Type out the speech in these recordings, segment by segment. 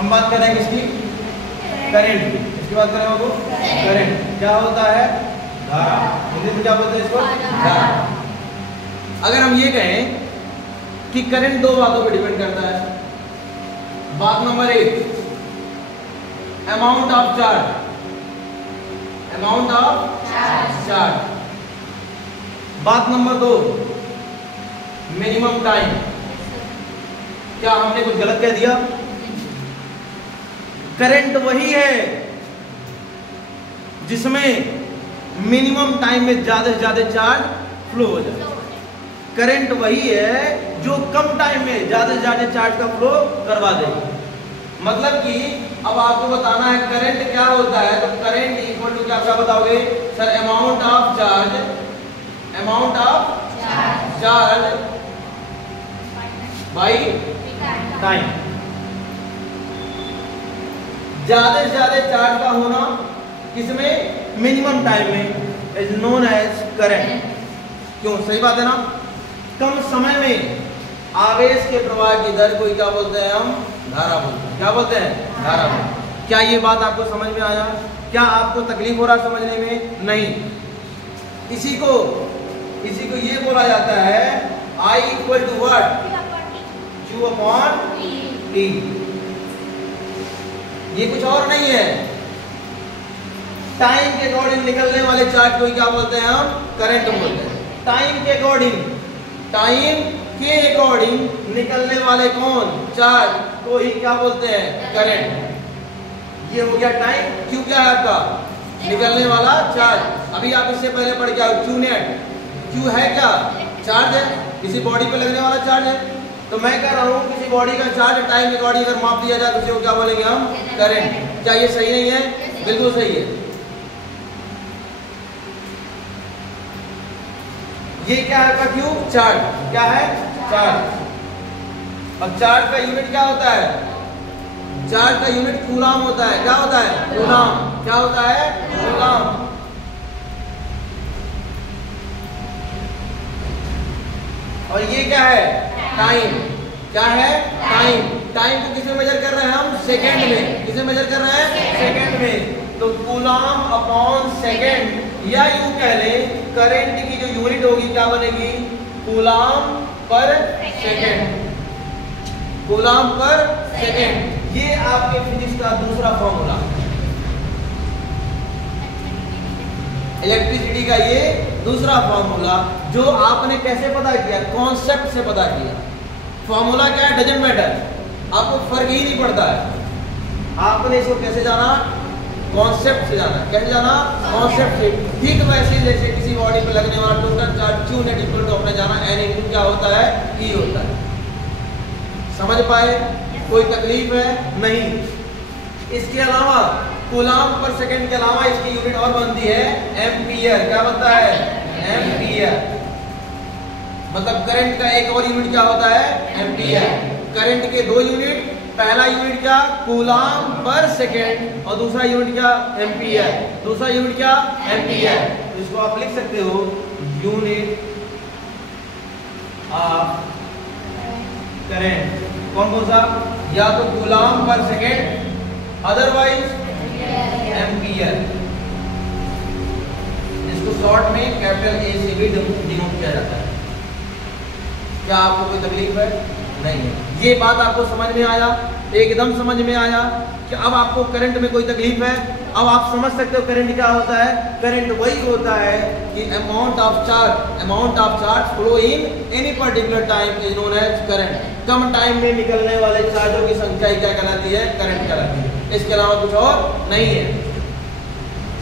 हम बात कर रहे हैं किसकी? करंट की। इसकी बात कर रहे हो तो करंट क्या होता है? धारा। हिंदी में क्या बोलते हैं इसको? धारा। अगर हम ये कहें कि करंट दो बातों पर डिपेंड करता है। बात number 1, amount of charge, amount of charge. बात नंबर 2, मिनिमम टाइम। क्या हमने कुछ गलत कह दिया? करंट वही है जिसमें मिनिमम टाइम में ज्यादा से ज्यादा चार्ज फ्लो हो जाए। करंट वही है जो कम टाइम में ज्यादा से ज्यादा चार्ज का फ्लो करवा देगा। मतलब कि अब आपको बताना है करंट क्या होता है, तो करंट इक्वल टू क्या बताओगे sir? Amount of charge, amount of charge by time. ज्यादा से ज्यादा चार्ज का होना किसमें? मिनिमम टाइम में इज नोन एज करंट। क्यों? सही बात है ना। कम समय में आवेश के प्रवाह की दर को क्या बोलते हैं? हम धारा बोलते हैं। क्या बोलते हैं? धारा बोलते हैं। क्या ये बात आपको समझ में आया? क्या आपको तकलीफ हो रहा समझने में? नहीं। इसी को ये बोला जाता है I equal to what? Q upon T। ये कुछ और नहीं है। टाइम के अकॉर्डिंग निकलने वाले चार्ज को क्या बोलते हैं? हम करंट बोलते हैं। टाइम के अकॉर्डिंग निकलने वाले कौन? चार्ज को ही क्या बोलते हैं? करंट। ये हो गया टाइम। क्यू क्या है आपका? निकलने वाला चार्ज। अभी आप इससे पहले पढ़ के आओ क्यू नेट। क्यू है क्या? चार्ज है, किसी बॉडी पे लगने वाला चार्ज है। तो मैं कह रहा हूँ किसी बॉडी का चार्ज टाइम के अकॉर्डिंग अगर माप दिया जाए तो उसे क्या बोलेंगे हम? करंट। क्या ये सही नहीं है? बिल्कुल सही है। ये क्या है आपका? Q charge. क्या है? चार्ज। अब चार्ज का यूनिट क्या होता है? चार्ज का यूनिट कूलाम होता है। क्या होता है? कूलाम। क्या होता है? कूलाम। और ये क्या है? टाइम। क्या है? टाइम। टाइम को किसमें मेजर कर रहे हैं हम? सेकंड में। किसमें मेजर कर रहे हैं? सेकंड में। तो कूलाम अपॉन सेकंड, या यूं कह लें करंट की जो यूनिट होगी क्या बनेगी? कूलाम पर सेकंड। कूलाम पर सेकंड। ये आपके फिजिक्स का दूसरा फॉर्मूला, इलेक्ट्रिसिटी का ये दूसरा फॉर्मूला, जो आपने कैसे पता किया? कॉन्सेप्ट से पता किया। फॉर्मूला क्या है? डजंट मैटर, आपको फर्क ही नहीं पड़ता है। आपने इसको कैसे जाना? कॉन्सेप्ट से जाना। कैसे जाना? कॉन्सेप्ट से। ठीक वैसे जैसे किसी बॉडी पे लगने वाला total charge Q net equal to अपने जाना n इनटू क्या होता है? E होता है। समझ पाए? कोई तकलीफ है? नहीं। इसके अलावा कूलाम पर सेकंड के अलावा इसकी यूनिट और बनती है एम्पियर। क्या बनता है? एम्पियर। मतलब करंट का एक और यूनिट क्या होता है? एम्पियर। करंट के दो यूनिट, पहला यूनिट क्या? कूलाम पर सेकंड, और दूसरा यूनिट क्या? एम्पियर। दूसरा यूनिट क्या? एम्पियर। तो इसको आप लिख सकते हो यूनिट ऑफ करंट। कौन कौन सा? या तो कूलाम पर सेकंड, अदरवाइज एम्पियर। इसको शॉर्ट में कैपिटल ए से भी डिनोट किया जाता है। क्या आपको कोई तकलीफ है? नहीं है। ये बात आपको समझ में आया? एकदम समझ में आया कि अब आपको करंट में कोई तकलीफ है? अब आप समझ सकते हो करंट क्या होता है। करंट वही होता है कि amount of charge flow in any particular time is known as current. कम टाइम में निकलने वाले चार्जों की संख्या क्या कहलाती है? करंट कहलाती है। इसके अलावा कुछ और नहीं है।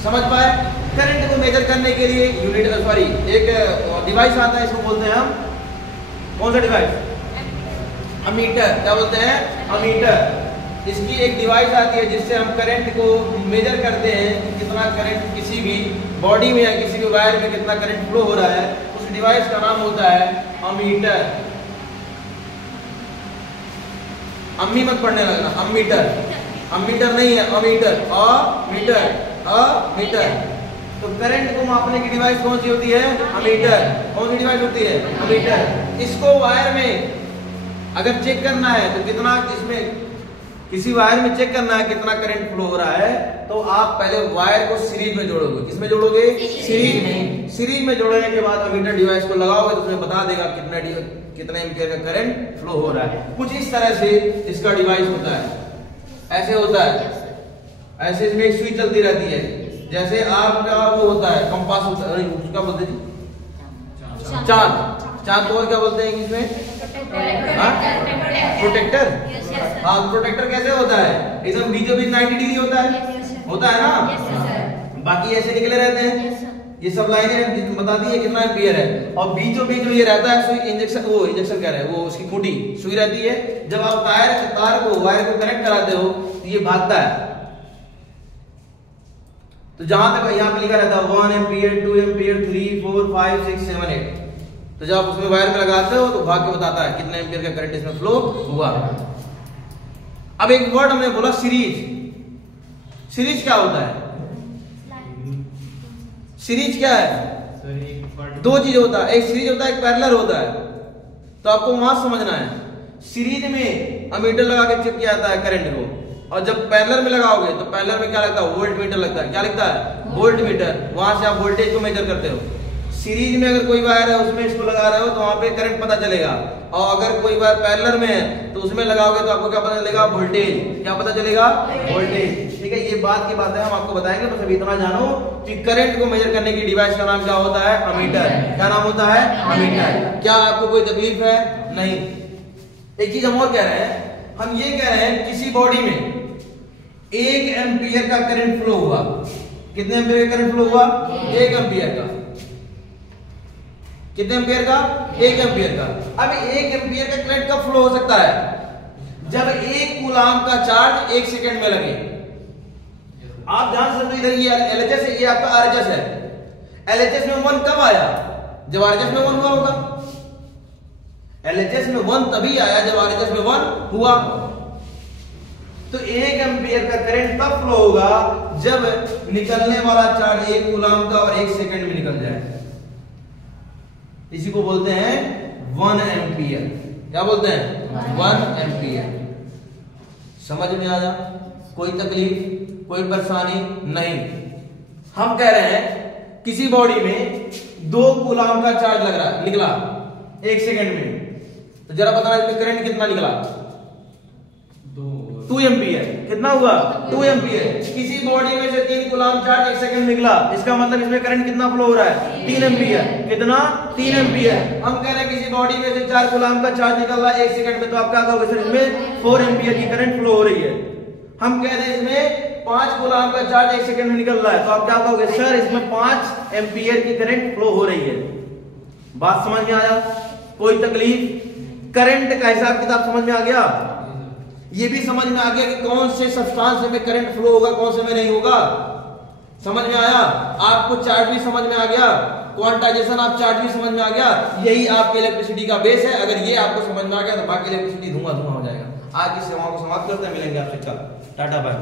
समझ पाए? करंट को मेजर करने के लिए एक डिवाइस आता है, इसको बोलते हैं हम, कौन सा डिवाइस? अमीटर। क्या बोलते हैं? अमीटर। इसकी एक डिवाइस आती है जिससे हम करंट को मेजर करते हैं कि कितना करंट किसी भी बॉडी में या किसी भी वायर में कितना करंट फ्लो हो रहा है। उस डिवाइस का नाम होता है अमीटर। अम्मी मत पढ़ने लगना, अमीटर। अमीटर नहीं है, अमीटर। अमीटर। तो करंट को मापने की डिवाइस कौन सी होती है? अमीटर। कौन सी डिवाइस होती है? अमीटर। इसको वायर में अगर चेक करना है तो कितना इसमें किसी वायर में चेक करना है कितना करंट फ्लो हो रहा है, तो आप पहले वायर को सीरीज में जोड़ोगे। किसमें जोड़ोगे? सीरीज में। सीरीज में जोड़ने के बाद अमीटर डिवाइस को लगाओगे तो तुम्हें बता देगा कितने एम्पियर का करंट फ्लो हो रहा है। कुछ इस तरह से इसका डिवाइस होता है, ऐसे होता है, ऐसे इसमें एक सुई चलती रहती है, जैसे आपका वो होता है कंपास होता है, उसका बोलते हैं चांद। चांद को और क्या बोलते हैं इंग्लिश में? प्रोटेक्टर। हाँ, प्रोटेक्टर कैसे होता है? एकदम बीचों बीच 90 डिग्री होता है ना। बाकी ऐसे निकले रहते हैं, ये सब लाइनें बताती है कितना एम्पियर है। और बीचों बीच में ये रहता है सुई, इंजेक्शन कह रहे हैं, वो उसकी खूंटी सुई रहती है। जब आप तार को वायर को कनेक्ट कराते हो तो ये भागता है। तो जहां तक यहाँ पे लिखा रहता है 1 एम्पियर, 2 एम्पियर, 3, 4, 5, 6, 7, 8, तो जब आप उसमें वायर में लगाते हो तो भाग के बताता है कितना एम्पियर का करंट इसमें फ्लो हुआ। अब एक वर्ड हमने बोला सीरीज। सीरीज क्या होता है? सीरीज क्या है? दो चीज होता है, एक सीरीज होता है, एक पैरेलल होता है। तो आपको वहां समझना है, सीरीज में अमीटर लगा के चेक किया जाता है करंट को, और जब पैरेलल में लगाओगे तो पैरेलल में क्या लगता है? वोल्ट मीटर लगता है। क्या लिखता है? Volt meter. वहां से आप वोल्टेज को मेजर करते हो। सीरीज में अगर कोई वायर है उसमें इसको लगा रहे हो तो वहां पे करंट पता चलेगा, और अगर कोई वायर पैरेलल में है तो उसमें लगाओगे तो आपको क्या पता चलेगा? वोल्टेज। क्या पता चलेगा? वोल्टेज। ठीक है, ये बात की बातें हम आपको बताएंगे, बस अभी इतना जानो कि करंट को मेजर करने की डिवाइस का नाम क्या होता है? अमीटर। क्या नाम होता है? अमीटर। क्या आपको कोई तकलीफ है? नहीं। एक चीज हम और कह रहे हैं, हम ये कह रहे हैं किसी बॉडी में 1 एम्पियर का करंट फ्लो हुआ। कितने एम्पियर का करंट फ्लो हुआ? 1 एम्पियर का। कितने एम्पियर का? 1 एम्पियर का। अब 1 एम्पियर का करंट कब फ्लो हो सकता है? जब 1 कूलाम का चार्ज 1 सेकंड में लगे। आप ध्यान से इधर ये एलएचएस है, ये आपका आरएचएस है। एलएचएस में 1 कब आया? जब आरएचएस में 1 हुआ होगा। एलएचएस में 1 तभी आया जब आरएचएस में 1 हुआ। तो 1 एम्पियर का करंट तब फ्लो होगा जब निकलने वाला चार्ज 1 कूलाम का और 1 सेकंड में निकल जाए। इसी को बोलते हैं 1 एम्पियर। क्या बोलते हैं? 1 एम्पियर। समझ में आया? कोई तकलीफ, कोई परेशानी नहीं। हम कह रहे हैं किसी बॉडी में 2 कूलाम का चार्ज लग रहा निकला 1 सेकंड में, तो जरा बताना इसमें करंट कितना निकला? 2 एम्पियर। कितना हुआ? 2 एम्पियर। किसी बॉडी में से 3 कूलाम चार्ज 1 सेकंड निकला, इसका मतलब इसमें करंट कितना फ्लो हो रहा है? 3 एम्पियर। कितना? 3 एम्पियर। हम कह रहे हैं किसी बॉडी में से 4 कूलाम का चार्ज निकल रहा है 1 सेकंड में, तो आप क्या कहोगे? सर इसमें 4 एम्पियर की करंट फ्लो हो रही है। हम कह रहे हैं इसमें 5 कूलाम का चार्ज 1 सेकंड में निकल रहा है, तो आप क्या कहोगे? सर इसमें 5 एम्पियर की करंट फ्लो हो रही है। बात समझ में आया? कोई तकलीफ? करंट का हिसाब किताब समझ में आ गया? ये भी समझ में आ गया कि कौन से सब्सटेंस में करंट फ्लो होगा, कौन से में नहीं होगा। समझ में आया? आपको चार्ज भी समझ में आ गया, क्वांटाइजेशन ऑफ चार्ज भी समझ में आ गया। यही आपके इलेक्ट्रिसिटी का बेस है। अगर ये आपको समझ में आ गया तो बाकी इलेक्ट्रिसिटी धुआं धुआं हो जाएगा। आज की सेवाओं को समाप्त करते हैं, मिलेंगे आपसे कल। Tata bye.